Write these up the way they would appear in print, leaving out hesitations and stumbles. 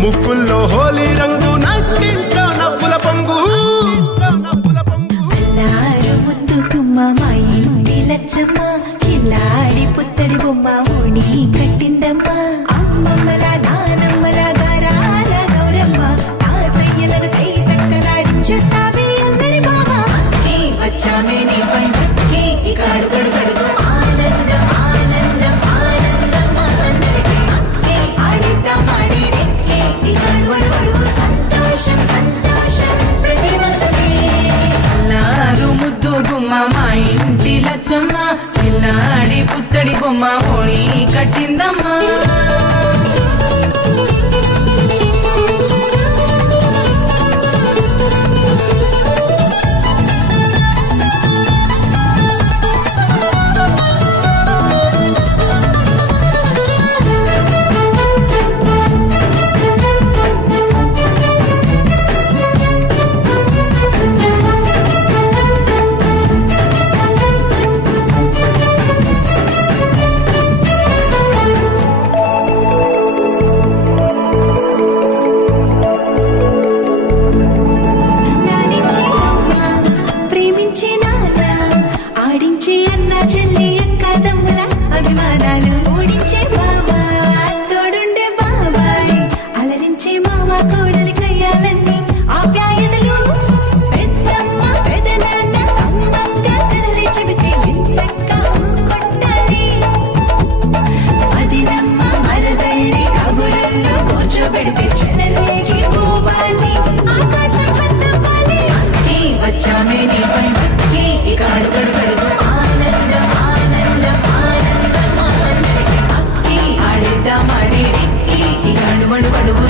ముక్కుల్లో హోలీ రంగు నట్టింట్లో నవ్వుల పొంగు అల్లారు ముద్దు గుమ్మ మా ఇంటి లచ్చమ్మ కిల్లాడి పుత్తడి బొమ్మ ఓణి కట్టిందమ్మ అమ్మమ్మల నానమ్మల గారాల గౌరమ్మ తాతయ్యలను కై తక్కలాడించేస్తావే అల్లరి బావ వచ్చామే నీ పండుక్కి ఇక అడుగడు గడుగు ఆనందం ఆనందం ఆనందం అందరికీ ఆడిద్దాం ఆడిడే ఇక అడుగడు సంతోషం సంతోషం ప్రతి మనసుకి అల్లారు ముద్దు గుమ్మ మా ఇంటి లచ్చమ్మ పిల్లాడి పుత్తడి బొమ్మ ఓణి కట్టిందమ్మా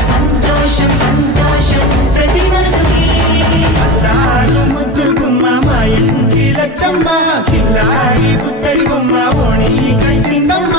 సంతోషం సంతోషం ప్రతి మనసుకి అల్లారు ముద్దు గుమ్మ మా ఇంటి లచ్చమ్మ కిల్లాడి పుత్తడి బొమ్మ ఓణి కట్టిందమ్మ